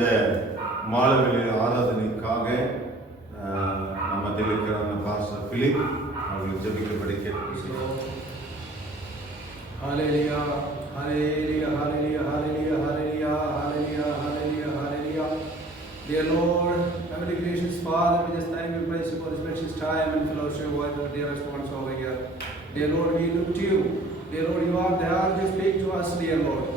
இந்த மாலவெளி ஆராதனைக்காக நம்ம மத்தியில் இருக்கிற அந்த பாஸ்டர் பிலிப் அவர்கள் ஜெபிக்கப்படி கேட்டுக்கொள்கிறோம். Hallelujah, hallelujah, hallelujah, hallelujah, hallelujah, hallelujah, hallelujah, hallelujah. Dear Lord, heavenly gracious Father, we just thank you, praise you for this precious time and fellowship with our dearest ones over here. Dear Lord, we look to you. Dear Lord, you are there to speak to us, dear Lord.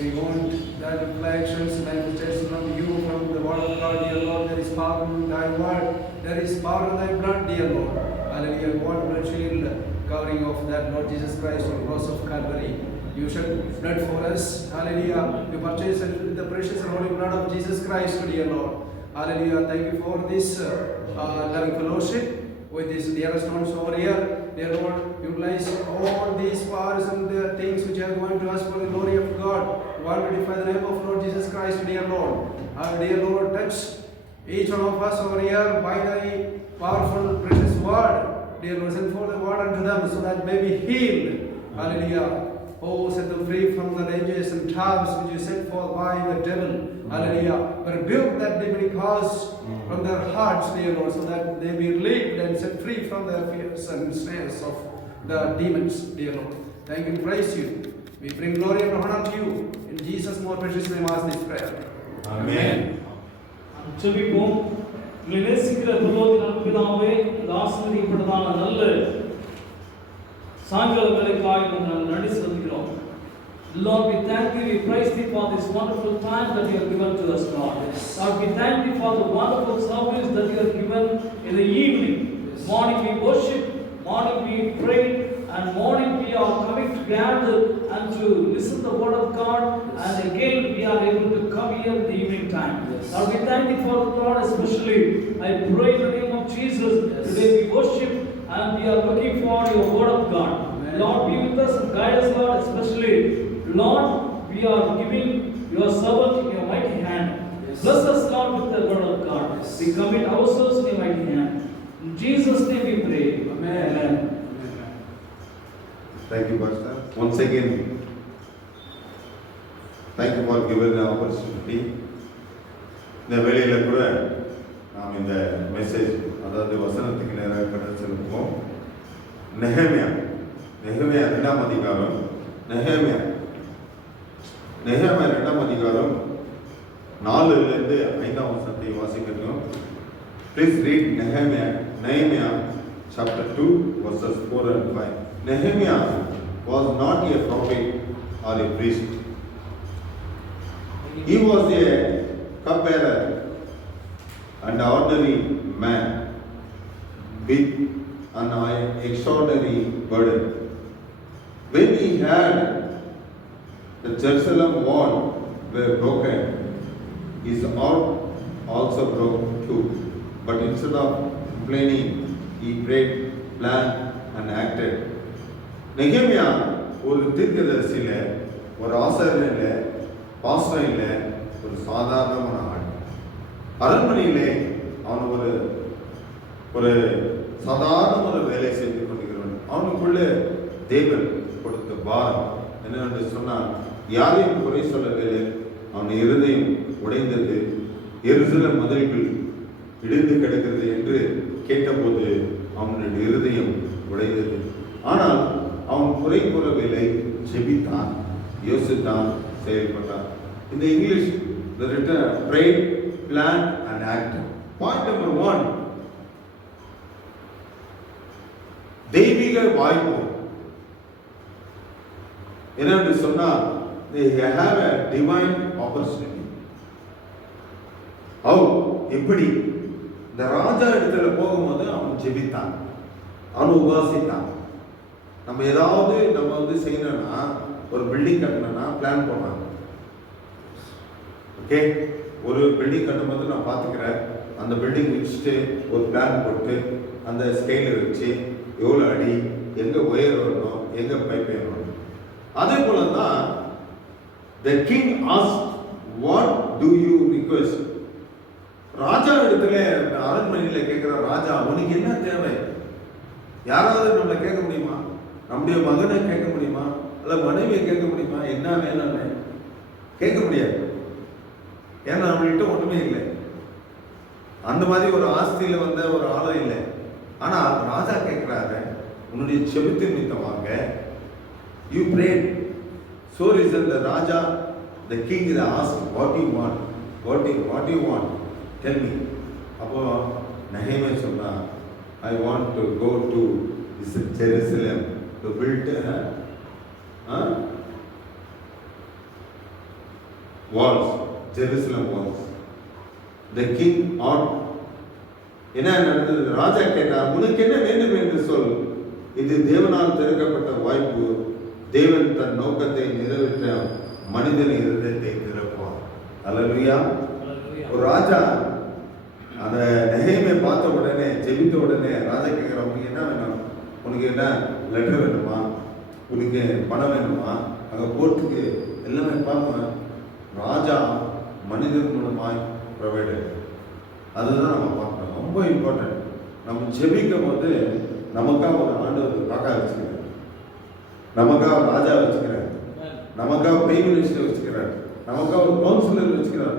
We want that reflections and manifestation from you, from the word of God, dear Lord. There is power in thy word. There is power in thy blood, dear Lord. Hallelujah. What blood shield covering of that Lord Jesus Christ on the cross of Calvary. You shed blood for us. Hallelujah. You purchased the precious and holy blood of Jesus Christ, dear Lord. Hallelujah. Thank you for this loving fellowship with these dearest ones over here. Dear Lord, utilize all these powers and the things which are going to us for the glory of God. Want to defy the name of Lord Jesus Christ, dear Lord. Dear Lord, touch each one of us over here by thy powerful, precious word. Dear Lord, send forth the word unto them so that may be healed. Hallelujah. Oh, set them free from the dangers and traps which you set forth by the devil. Hallelujah. Rebuke that demonic cause from their hearts, dear Lord, so that they be relieved and set free from their fears and snares of the demons, dear Lord. Thank you and praise you. We bring glory and honor to you. In Jesus' more precious name, ask this prayer. Amen. ஜெபிப்போம். உங்களை நேசிக்கிற பரலோக பிதாவே, இந்த ஆசீர்வதிக்கப்பட்டதான நல்ல சாயங்கால வேளைக்காக நாங்கள் நன்றி செலுத்துகிறோம். Lord, we thank you, we praise thee for this wonderful time that you have given to us, Lord. Lord, we thank you for the wonderful service that you have given in the evening. Morning we worship, morning we pray, and morning we are coming together and to listen to the word of God, and again we are able to come here in the evening time. Lord, we thank you for the Lord, especially I pray in the name of Jesus. Today we worship and we are looking for your word of God. Lord, be with us and guide us, Lord, especially Lord, we are giving your servant in your mighty hand. Bless us, Lord, with the word of God. We commit ourselves in your mighty hand. In Jesus' name we pray. Amen. Thank you, Pastor. Once again, thank you for giving the opportunity. இந்த வேளையில் கூட நாம் இந்த message, அதாவது வசனத்துக்கு நேராக கடந்து செல்வோம். நெகேமியா 2ஆம் அதிகாரம், நெகேமியா 2ஆம் அதிகாரம் 4லிருந்து 5ஆம் வசனத்தை வாசிக்கணும். Please read Nehemiah chapter 2 verses 4 and 5. Nehemiah was not a prophet or a priest. He was a cupbearer and ordinary man with an extraordinary burden. When he heard the Jerusalem wall were broken, his heart also broke too. But instead of complaining, he prayed, planned, and acted. நெகேமியா ஒரு தீர்க்கதரிசி இல்லை, ஒரு ஆசாரியர் இல்லை, pastor இல்லை, ஒரு சாதாரணமான ஆள். அரண்மனையிலே அவன் ஒரு சாதாரண ஒரு வேலை செய்து கொண்டிருக்கிறவன். அவனுக்குள்ளே தேவன் கொடுத்த பாரம் என்னவென்று சொன்னால், யாரையும் குறை சொல்லவில்லை. அவன் இருதயம் உடைந்தது, எருசலேம் மதில்கள் இடிந்து கிடக்கிறது என்று கேட்டபோது அவனுடைய இருதயம் உடைந்தது. ஆனால் அவன் குறை கூறவில்லை, ஜெபித்தான், யோசித்தான், செயல்பட்டான். இந்த English the written prayed, planned and acted. Point number 1, தெய்வீக வாய்ப்பு என்னன்னு சொன்னால், they have a divine opportunity. எப்படி இந்த ராஜா இடத்துல போகும்போது அவன் ஜெபித்தான், அவன் உபாசித்தான். நம்ம ஏதாவது செய்யணும்னா, ஒரு பில்டிங் கட்டணும்னா பிளான் பண்ணாங்க. ஓகே, ஒரு பில்டிங் கட்டும்போது நான் பார்த்துக்கிறேன், அந்த பில்டிங் வச்சுட்டு ஒரு பிளான் போட்டு அந்த ஸ்கெயிலர் வச்சு எவ்வளோ அடி, எங்கே ஒயர் வரணும், எங்கே பைப் வரணும். அதே போல தான் the king asked, what do you request? ராஜா இடத்துல அரண்மனையில் கேட்கிற ராஜா, உனக்கு என்ன தேவை? யாராவது நம்மளை கேட்க முடியுமா? நம்முடைய மகனை கேட்க முடியுமா? அல்ல மனைவியை கேட்க முடியுமா? என்ன வேணும்னு கேட்க முடியாது. ஏன்னா நம்மள்கிட்ட ஒன்றுமே இல்லை. அந்த மாதிரி ஒரு ஆஸ்தியில் வந்த ஒரு ஆளும் இல்லை. ஆனால் ராஜா கேட்குறாரு, உன்னுடைய செபத்தின் நிமித்தமாக you prayed. So reason the Raja, the king is asked, what do you want? What do you want? Tell me. அப்போ நெகேமியா சொன்னா, I want to go to Jerusalem to build walls, Jerusalem walls. The king ought. என்ன நடந்தது? ராஜா கேட்டா, உனக்கு என்ன வேண்டும் என்று சொல். இது தேவனால் திறக்கப்பட்ட வாய்ப்பு. தேவன் தன் நோக்கத்தை நிறைவேற்ற மனிதனின் இருதயத்தை திறப்பார். அல்லேலூயா. ஒரு ராஜா அந்த நெகேமியா பார்த்த உடனே, ஜெபித்த உடனே ராஜா கேட்கிற, உனக்கு என்ன வேணும்? உனக்கு என்ன லெட்டர் வேணுமா? உனக்கு பணம் வேணுமா? அங்கே போர்ட்டுக்கு எல்லாமே பார்ப்பேன். ராஜா மனிதன் மூலமாய் ப்ரொவைடர். அதுதான் நம்ம பார்க்கணும். ரொம்ப இம்பார்ட்டன்ட். நம்ம ஜெபிக்கும் போது நமக்காக ஒரு ஆண்டவர் காக்கா வச்சுக்கிறார், நமக்காக ஒரு ராஜா வச்சுக்கிறார், நமக்காக பிரைம் மினிஸ்டர் வச்சுக்கிறார், நமக்காக ஒரு கவுன்சிலர் வச்சுக்கிறார்.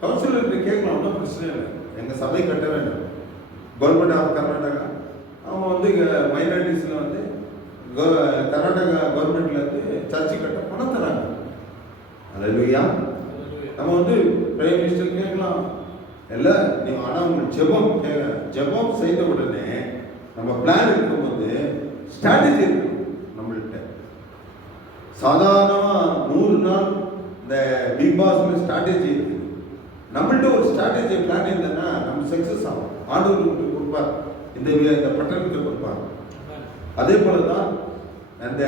கவுன்சிலர்கிட்ட கேட்கலாம், ஒன்றும் பிரச்சனை இல்லை. எங்கள் சபை கட்ட வேண்டும். கவர்மெண்ட் ஆஃப் கர்நாடகா அவங்க வந்து மைனாரிட்டிஸில் வந்து கர்நாடகா கவர்மெண்ட்லேருந்து சர்ச்சு கட்ட பணம் தராங்க. அல்லேலூயா. நம்ம வந்து பிரைம் மினிஸ்டர் கேட்கலாம் எல்லாம். நீங்கள் ஆனால் உங்களுக்கு ஜெபம் செய்த உடனே நம்ம பிளான் இருக்கும்போது ஸ்ட்ராட்டஜி இருக்கணும் நம்மள்கிட்ட. சாதாரணமாக 100 நாள் இந்த பிக் பாஸ்ல ஸ்ட்ராட்டஜி இருக்கு. நம்மள்கிட்ட ஒரு ஸ்ட்ராட்டஜி பிளான் இருந்ததுன்னா நம்ம சக்ஸஸ் ஆகும். ஆண்டவர்களுக்கு கொடுப்பார், இந்த பட்டணத்துக்கு கொடுப்பார். அதே போல தான் அந்த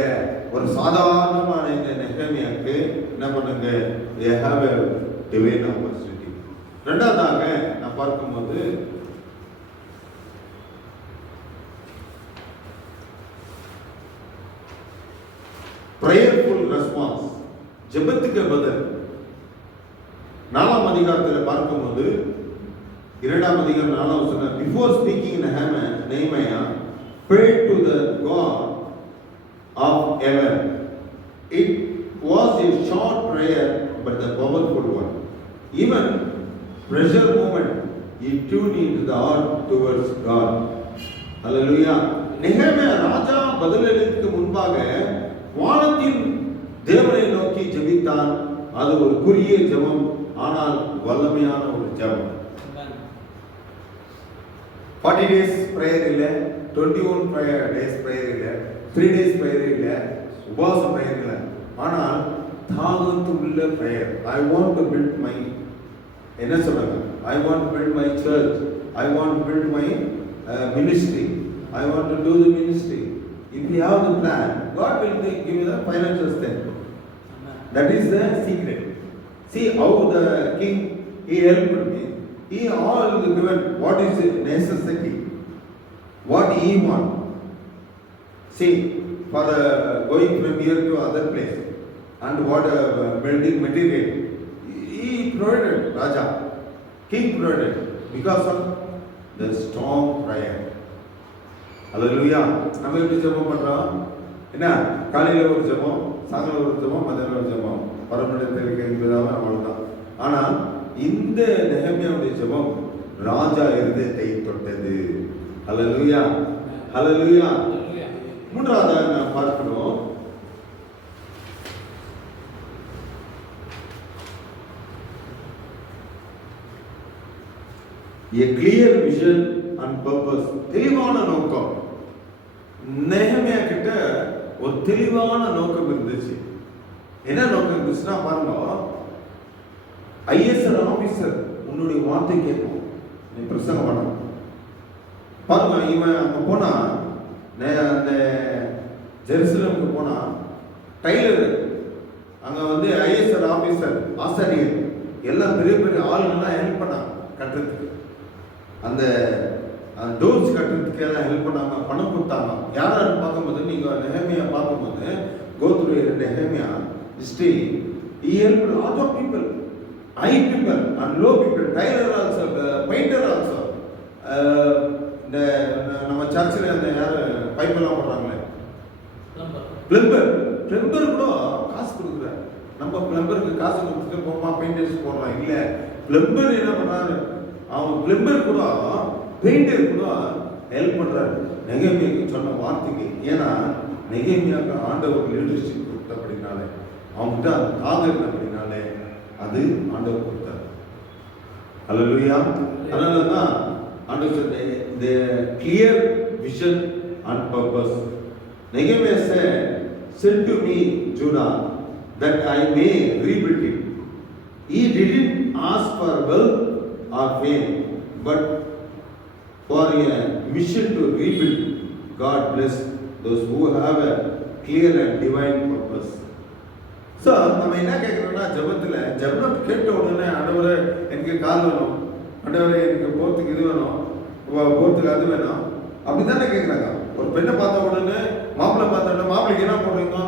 ஒரு சாதாரணமான இந்த நெகேமியாவுக்கு என்ன பண்ணுங்க, they have a divine opportunity. ரெண்டாவதாக நான் பார்க்கும்போது பிரேயர்ஃபுல் ரெஸ்பான்ஸ், ஜெபத்துக்கு பதில். 4ஆம் அதிகாரத்தில் பார்க்கும்போது 2ஆம் அதிகாரம் 4ஆம் வசனம், before speaking Nehemiah prayed to the God of heaven. It was a short prayer but the powerful one. Even pressure moment he tuned into the heart towards God. Hallelujah. நெகேமியா ராஜா பதிலளிக்கு முன்பாக வானத்தின் தேவனை நோக்கி ஜெபித்தான். அது ஒரு குறுகிய ஜெபம், ஆனால் வல்லமையான ஒரு ஜெபம். 40 days பிரேயர் இல்லை, 21 days பிரேயர் இல்லை, 3 days பிரேயர் இல்லை, உபவாச பிரேயர் இல்லை. ஆனால் தாகத்துள்ள prayer. I want to build my, என்ன சொல்றாங்க, I want to build my church, I want to build my ministry, I want to do the ministry. If you have the plan, God will give you the financial strength. That is the secret. See how the king, he helped me. He all given what is necessity, what he want. See, for going from here to other place and what building material, he provided. Raja, king provided because of the strong prayer. அல்லேலூயா. நம்ம எப்படி ஜெபம் பண்றோம்? என்ன, காலையில் ஒரு ஜெபம், சாயங்காலம் ஒரு ஜெபம், மதியானம் ஒரு ஜெபம், பரமண்டலத்தில் கேட்கிறதாக அவ்வளவுதான். ஆனால் இந்த நெகேமியாவுடைய ஜெபம் ராஜா இருதயத்தை தொட்டது. அல்லேலூயா, அல்லேலூயா. மூன்றாவதாக நாம் பார்க்கிறோம், a clear vision and purpose. தெளிவான நோக்கம். நெகேமியா கிட்ட ஒரு தெளிவான நோக்கம் இருந்துச்சு. என்ன நோக்கம் இருந்துச்சுன்னா பாருங்க, ஐஎஸ்ஆர் ஆபீசர் உன்னுடைய வார்த்தை கேட்கும், நீ பிரசங்கம் பண்ணணும். பாருங்க, இவன் அங்க போனா, அந்த ஜெருசலேமுக்கு போனா, டைலர் அங்க வந்து ஐஎஸ்ஆர் ஆபீசர், ஆசாரியர் எல்லாம் பெரிய பெரிய ஆளுங்கெல்லாம் ஹெல்ப் பண்ணாங்க கட்டுறதுக்கு. அந்த டோர்ஸ் கட்டுறதுக்கு எல்லாம் ஹெல்ப் பண்ணாங்க, பணம் கொடுத்தாங்க. யாரான்னு பார்க்கும்போது, நீங்கள் நெகேமியா பார்க்கும்போது, கோத்ரு நெகேமியா history, he helped a lot of people, high people and low people, tailor also, painter also. இந்த நம்ம சர்ச்சில் அந்த யார் பைப்பெல்லாம் போடுறாங்களே, பிளம்பர் கூட காசு கொடுக்குறாரு. நம்ம பிளம்பருக்கு காசு கொடுத்துட்டு போமா பெயிண்ட் அடிச்சு போடுறோம். இல்லை, பிளம்பர் என்ன பண்ணாரு, அவன் பிளம்பர் கூட பெயிண்டர் கூட ஹெல்ப் பண்றாரு நெகேமியாவுக்கு சொன்ன வார்த்தைக்கு. ஏன்னா நெகேமியாவுக்கு ஆண்டவர் லீடர்ஷிப் கொடுத்தபடினாலே, அவங்ககிட்ட அந்த தாகம் இருந்தபடினாலே அது ஆண்டவர் கொடுத்தார். அல்லேலூயா. அதனாலதான் ஆண்டவர் சொன்ன the clear vision and purpose. Nehemiah said, "Send to me Judah, that I may rebuild it." He didn't ask for wealth or fame, but for a mission to rebuild. God bless those who have a clear and divine purpose. So, நம்ம என்ன கேட்குறோம்னா, ஜெபம் கேட்ட உடனே ஆண்டவரே எனக்கு கால் வேணும், ஆண்டவரே எனக்கு போகிறதுக்கு இது வேணும், போகிறதுக்கு அது வேணும், அப்படி தானே கேட்குறாங்க. ஒரு பெண்ணை பார்த்த உடனே மாப்பிள்ளை பார்த்த உடனே மாப்பிள்ளைக்கு என்ன போடுறீங்க,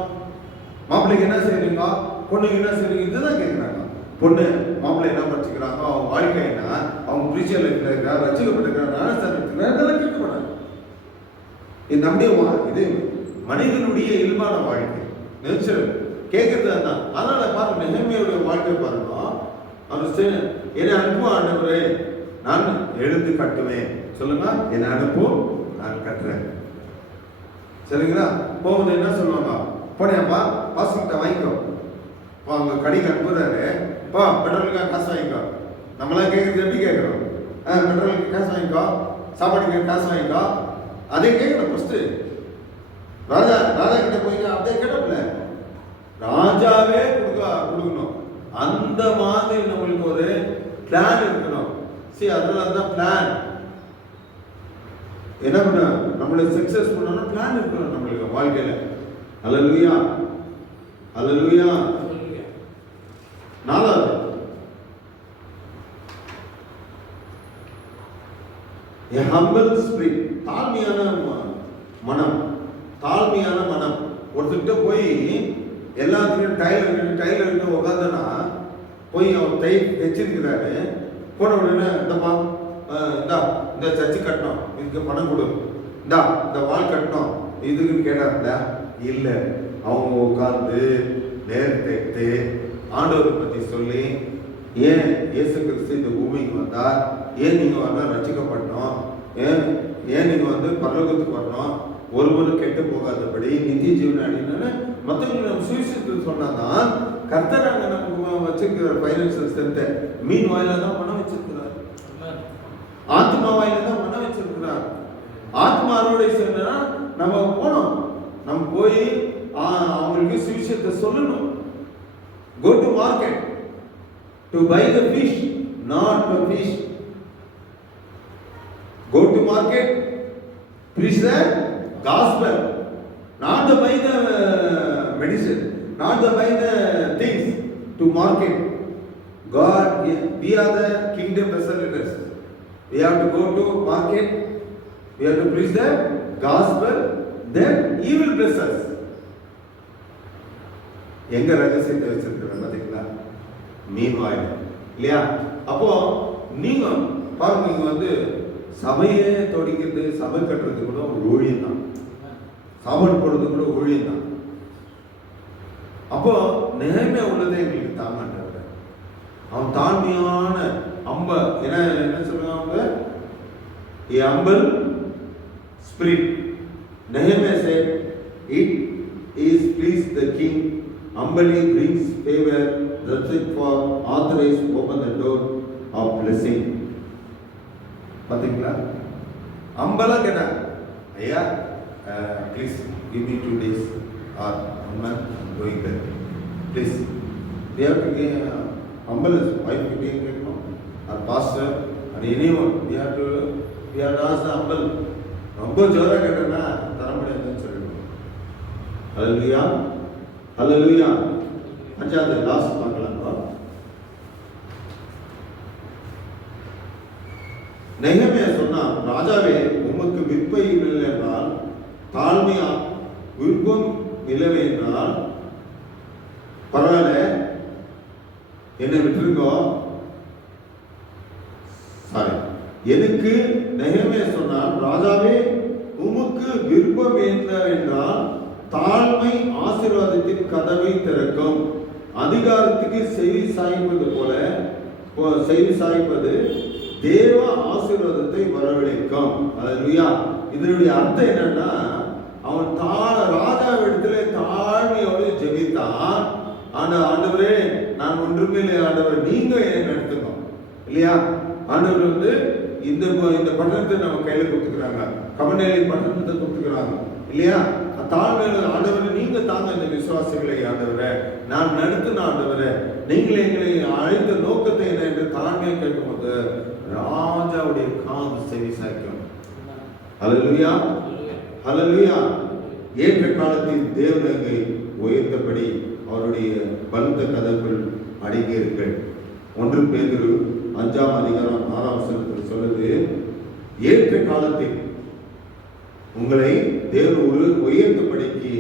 மாப்பிள்ளைக்கு என்ன செய்றீங்க, பொண்ணுக்கு என்ன செய்றீங்க, இதுதான் கேட்குறாங்க. பொண்ணு மாப்பிள்ளை என்ன படிச்சுக்கிறாங்க, அவங்க வாழ்க்கை என்ன, அவங்க பிரிச்சல் இருக்கிறாங்க, ரசிக்கப்பட்டிருக்கிறாங்க, அனுசரிக்கிறாங்க, இதெல்லாம் கேட்கப்படாது. இது நம்முடைய இது மனிதனுடைய இயல்பான வாழ்க்கை நேச்சர் கேட்கறது தான். அதனால பாருங்க நெகேமியாவுடைய வாழ்க்கை பாருங்க. அவர் என்னை அனுப்பும் ஆண்டவரே, நான் எழுந்து கட்டுவேன். சொல்லுங்க, என்னை அனுப்பும், நான் கட்டுறேன். சரிங்களா? போகுது என்ன சொல்லுவாங்க, போனேப்பா பாஸ்கிட்ட வாங்கிக்கோ, அவங்க கடைக்கு அனுப்புறாரு, பா பெட்ரோலுக்கு காசு வாங்கிக்கோ. நம்மளாம் கேட்கறது எப்படி கேட்குறோம், பெட்ரோலுக்கு காசு வாங்கிக்கோ, சாப்பாடுக்கு காசு வாங்கிக்கோ, அதே கேட்கணும். ஃபர்ஸ்ட் ராஜா கிட்ட போய் அப்படியே கேட்டோம்ல, ராஜாவே கொடுக்கணும். அந்த மாதிரி நம்மளுக்கு ஒரு பிளான் இருக்கணும். சரி, அதனால தான் பிளான் என்ன பண்ண, நம்மளை சக்சஸ் பண்ணணும், பிளான் இருக்கணும் நம்மளுக்கு வாழ்க்கையில. அல்லேலூயா, அல்லேலூயா. நாலாவது, a humble spirit, தாழ்மையான மனம். தாழ்மையான மனம். ஒருத்தர்கிட்ட போய் எல்லாத்துக்கும் டைலர்கிட்ட உட்காந்தனா போய் அவர் தைச்சிருக்கிறாரு, போன உடனே இந்தப்பா இந்த சர்ச்சு கட்டணும், இதுக்கு பணம் கொடு, இந்த வால் கட்டணும், இதுக்குன்னு கேட்டாருல. இல்லை, அவங்க உட்கார்ந்து நேரத்தை ஆண்டவரை பற்றி சொல்லி, ஏன் இயேசு கிறிஸ்து இந்த பூமிக்கு வந்தார், ஏன் நீங்கள் வரணும் ரட்சிக்கப்படணும், ஏன் நீங்கள் வந்து பரலோகத்துக்கு வரணும், ஒருவரும் கெட்டு போகாதபடி நித்திய ஜீவனை அடையணும்னு மற்றவங்களுக்கு நம்ம சுவிசேஷத்துக்கு சொன்னாதான் கர்த்தர் நமக்கு வச்சிருக்கிற ஃபைனான்சியல் ஸ்ட்ரென்த்தை. மீன் வாயில தான் பணம் வச்சிருக்கிறார், ஆத்மா வாயில தான் பணம் வச்சிருக்கிறார். ஆத்மா அறுவடை செய்யணும்னா நம்ம போனோம், நம்ம போய் அவங்களுக்கு சுவிசேஷத்தை சொல்லணும். Go to market to buy the fish, not the fish. Go to market, preach the gospel, not to buy the medicine, not to buy the things to market. God, we are the kingdom representatives. We have to go to market, we have to preach the gospel, then He will bless us. எங்க ரகசியத்தை வச்சிருக்கிறோம் பார்த்தீங்களா? மீன் வாயில் இல்லையா? அப்போ நீங்க பாருங்க, இங்க வந்து சபையே தொடிக்கிறது, சபை கட்டுறது கூட ஒரு ஊழியம் தான், சாப்பாடு போடுறது கூட ஊழியம் தான். அப்போ நேர்மையா உள்ளதே எங்களுக்கு தாங்க மாட்டாங்க. அவன் தாழ்மையான என்ன சொல்லுவாங்க, humble spirit. Nehemiah said, "It is pleased the king humbly brings favor, respect for authorized open the door of blessing." பாத்தீங்களா? அம்பலா கேட்டா, ஐயா please give me 2 days or 1 month, I'm going there, please. They have to give humble as wife being கேட்கணும், or pastor or anyone, we have to ask the humble. ரொம்ப ஜோரா கேட்டனா தர முடியாதுன்னு சொல்லிடுவோம். ஹல்லேலூயா, ஹல்லேலூயா. அஞ்சாவது லாஸ்ட் பார்க்கலாம். நெகேமியா சொன்னான், ராஜாவே உமக்கு விருப்பம் இல்லை என்றால், தாழ்மையா விருப்பம் இல்லவே என்றால் பரவாயில்ல, என்னை விட்டுருக்கோ. சாரி, எனக்கு நெகேமியா சொன்னான், ராஜாவே உமக்கு விருப்பம் இல்லை என்றால் தாழ்மை ஆசீர்வாதத்தின் கதவை திறக்கும். அதிகாரத்துக்கு செவி சாய்ப்பது போல செவி சாய்ப்பது தேவ ஆசீர்வாதத்தை வரவழைக்கும். அல்லேலூயா. இதனுடைய அர்த்தம் என்னன்னா, அவன் ராஜாவிடத்திலே தாழ்மையோடு ஜெபித்தான். ஆண்டவரே, நான் ஒன்றுமே இல்லை ஆண்டவர், நீங்க என்னை நடத்தணும் இல்லையா. ஆண்டவர் இந்த பட்டணத்தை நம்ம கையில கொடுத்துக்கிறாங்க, கமநேலி பட்டணத்தை கொடுத்துக்கிறாங்க இல்லையா. தாழ்மையில ஆண்டவரை நீங்க தாங்க இந்த விசுவாசிகளை ஆண்டவரை, நான் நடத்தின ஆண்டவரை, நீங்களே எங்களை அழைத்த நோக்கத்தை என்ன என்று தாழ்மையை கேட்கும்போது ராஜாவுடைய காது செவி சாய்க்கும். ஹல்லேலூயா, ஹல்லேலூயா. ஏற்ற காலத்தில் தேவனை உயர்த்தபடி அவருடைய பலத்த கதவுகள் அடங்கியிருங்கள். 1 பேதுரு 5:6 சொல்லுது, ஏற்ற காலத்தில் உங்களை தேவன் உயர்த்தபடிக்கு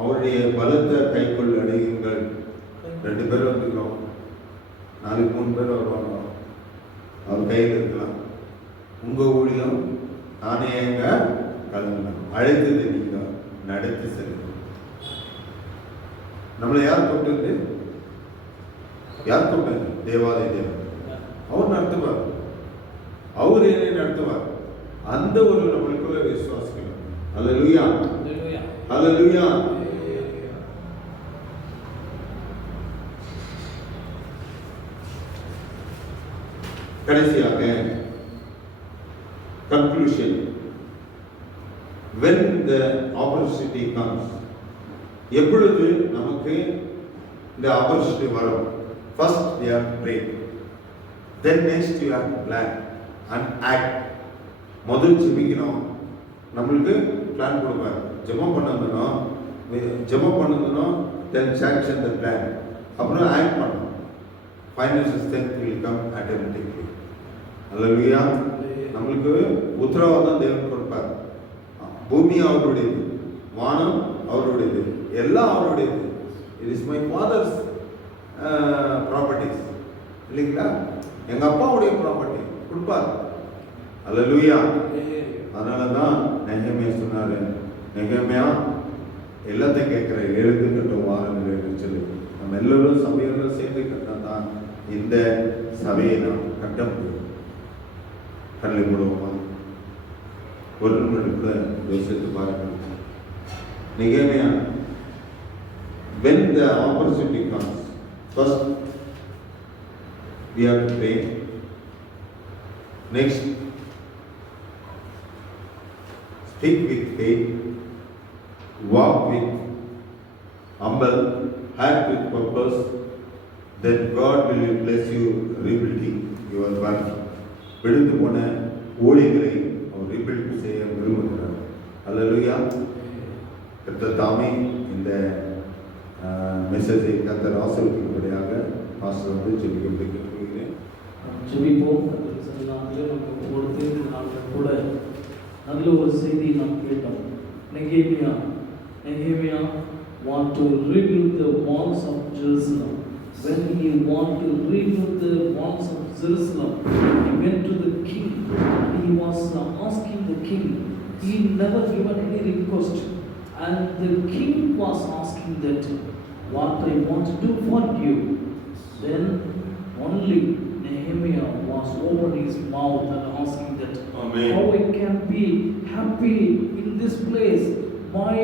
அவருடைய பலத்த கைக்குள் அடையுங்கள். 2 பேர் வந்துக்கிறோம், 4-3 பேர் வருவாங்க, அவர் கையில் இருக்கலாம். உங்க ஊழியம் நானே எங்க கலந்து அழைத்தது நீங்க நடத்தி செல்லுங்க. நம்மளை யார் கூப்பிட்டு தேவாலய தேவன். அவர் நடத்துவார், அவர் என்னை நடத்துவார். அந்த ஒரு நம்மளுக்குள்ள விசுவாசிக்கணும். அல்லேலூயா, அல்லேலூயா. கடைசியாக conclusion, when the opportunity comes, எப்பொழுது நமக்கு இந்த opportunity வரும், first we have to pray, then next you have to plan and act. முதல் ஜெபிக்கணும், நம்மளுக்கு பிளான் கொடுப்பார். ஜெபம் பண்ணணும், then sanction the plan, அப்புறம் ஆக்ட் பண்ணணும். Financial strength will come automatically. அல்லேலூயா. நம்மளுக்கு உத்தரவாதம் தேவன் கொடுப்பார். பூமி அவருடையது, வானம் அவருடையது, எல்லாம் அவருடையது. It is my father's properties இல்லைங்களா, எங்க அப்பாவுடைய ப்ராப்பர்ட்டி கொடுப்பார். அல்லேலூயா. அதனால தான் நெகேமியா சொன்னாரு, நெகேமியா எல்லாத்தையும் கேட்கிற, எழுதுக்கட்டும் வாருங்கள் என்று சொல்லி. நம்ம எல்லோரும் சபையோட சேர்ந்து கட்டினா தான் இந்த சபையை நாம் கட்ட முடியும். கல்லை போடுவோமா? ஒரு நிமிடத்துல யோசித்து பாருங்கள். நெகேமியா, when the opportunity comes, first we have to pray, next speak with faith, walk with humble, act with purpose, then God will bless you rebuilding your work. விழுந்து போன ஊழியர்களை அவர் ரீபில்ட் செய்ய விரும்புகிறார். அல்லேலூயா. கர்த்தர் தாமே இந்த மெசேஜை கர்த்தர் ஆசீர்வதிக்கும்படியாக பாஸ்டர் ஜெபிக்க கேட்டுக்கொள்கிறேன். ஜெபிப்போம். நமக்கு கொடுத்து நாங்கள் கூட நல்ல ஒரு செய்தியை நாம் கேட்டோம். நெகேமியா want to rebuild the walls of Jerusalem. When he want to rebuild the walls of Jerusalem, he went to the king and he was asking the king. He never given any request, and the king was asking that what I want to do for you. Then only Nehemiah was opening his mouth and asking that, Amen. How I can be happy in this place, my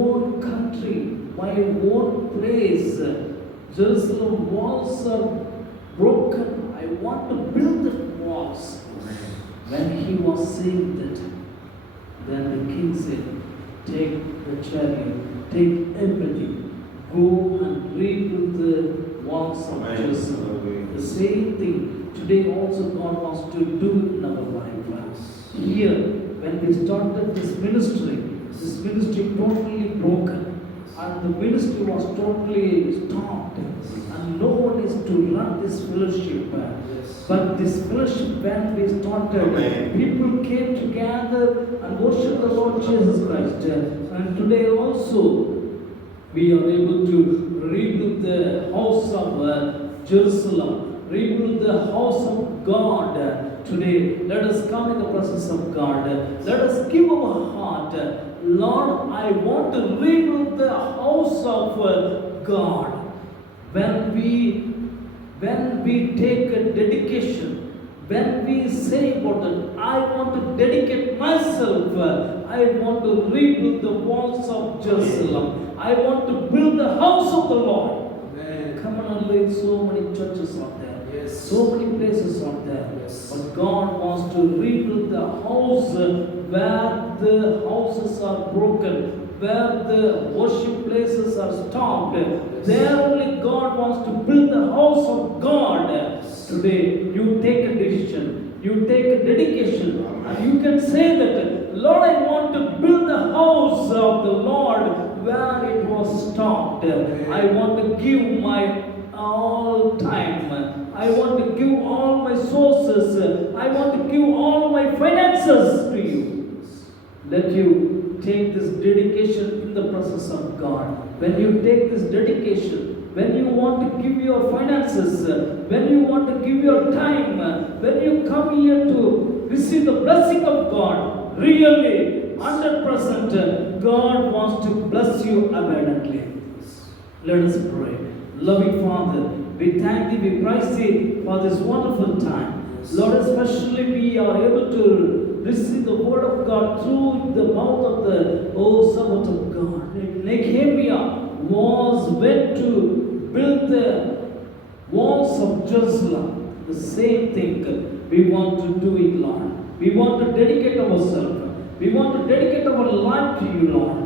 own country, my own place. Jerusalem walls are broken. I want to build the walls. When he was saying that, then the king said, take the chariot, take everything, go and rebuild the walls of Jerusalem. The same thing today also God wants to do in our life. Here, when we started this ministry totally broken, and the ministry was totally stopped, and no one is to run this fellowship. But this fellowship, when we started, people came together and worshiped the Lord Jesus Christ. And today also we are able to rebuild the house of Jerusalem, rebuild the house of God. Today let us come in the presence of God. Let us give our heart. Lord, I want to rebuild the house of God. When we take a dedication, when we say about it, I want to dedicate myself, I want to rebuild the walls of Jerusalem, I want to build the house of the Lord. Amen. Commonly, so many churches out there, Yes. so many places out there, Yes. but God wants to rebuild the house where the houses are broken, where the worship places are stopped. There only God wants to build the house of God. Today, you take a decision, you take a dedication, and you can say that, Lord, I want to build the house of the Lord where it was stopped. I want to give my all time. I want to give all my sources. I want to give all my finances to you. Let you take this dedication in the presence of God. When you take this dedication, when you want to give your finances, when you want to give your time, when you come here to receive the blessing of God, really, 100%, God wants to bless you abundantly. Let us pray. Loving Father, we thank Thee, we praise Thee for this wonderful time. Lord, especially we are able to receive the word of God through the mouth of the servant of God. Nehemiah was went to build the walls of Jerusalem. The same thing we want to do it, Lord. We want to dedicate ourselves. We want to dedicate our life to you, Lord.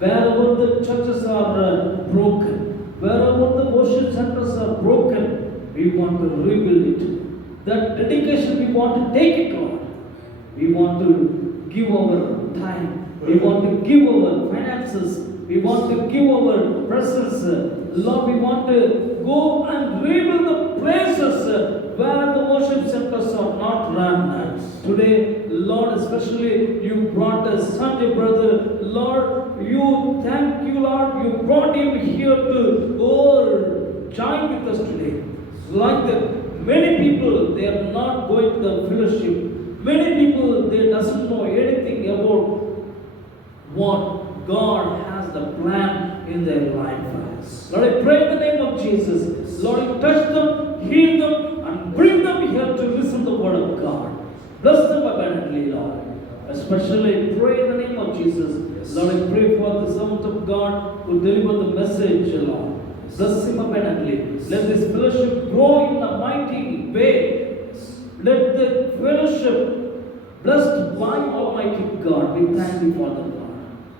Wherever the churches are broken, wherever the worship centers are broken, we want to rebuild it. That dedication, we want to take it, Lord. We want to give our time. We want to give our finances. We want to give our presence. Lord, we want to go and rebuild the places where the worship centers are not run. Today, Lord, especially you brought us Sunday brother. Lord, you thank you, Lord. You brought him here to join with us today. Like that, many people, they are not going to the fellowship. Many people, they doesn't know anything about what God has the plan in their life. Lord, I pray in the name of Jesus. Lord, you touch them, heal them, and bring them here to listen to the word of God. Bless them abundantly, Lord. Especially pray in the name of Jesus. Lord, I pray for the servant of God who deliver the message, Lord. Bless him abundantly. Let this fellowship grow in a mighty way. Let the fellowship blessed by Almighty God. We thank you for that, Lord.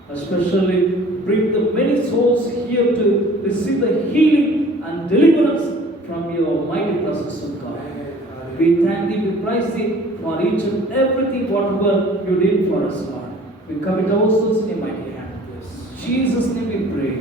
Especially bring the many souls here to receive the healing and deliverance from your mighty presence of God. We thank thee, we praise thee for each and everything, whatever you did for us, Lord. We commit ourselves in your mighty hand. In Jesus' name we pray.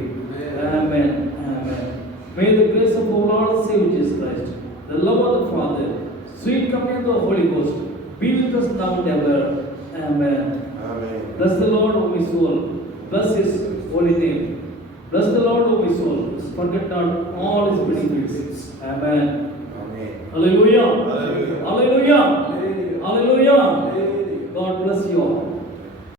Amen. Amen. May the grace of our Lord and Savior Jesus Christ, the love of the Father, sweet communion of the Holy Ghost, be with us now and ever. Amen. Amen. Bless the Lord, O my soul. Bless His holy name. Bless the Lord, O my soul. Forget not all His benefits. Amen. Amen. Hallelujah. Hallelujah. Hallelujah. Hallelujah. Hallelujah. Hallelujah. God bless you all.